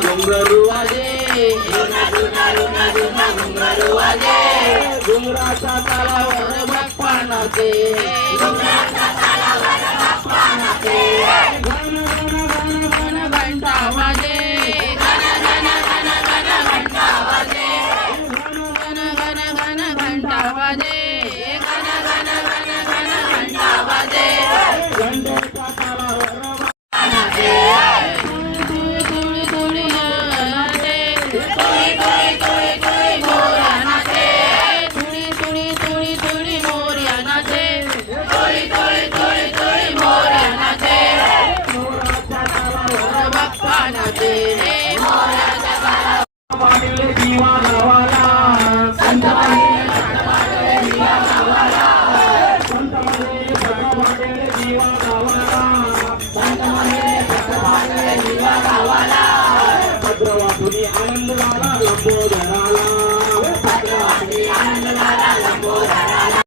घुंगरू वाजे घुंगरू वाजे घुंगराच्या तालावर बाप्पा नाचे घन घन घन घन घंटा वाजे घन घन घन घन घंटा वाजे घन घन घन घन घंटा वाजे घन घन घन घन घंटा वाजे घंटेच्या तालावर बाप्पा नाचे आनंद झाला लंबोदरा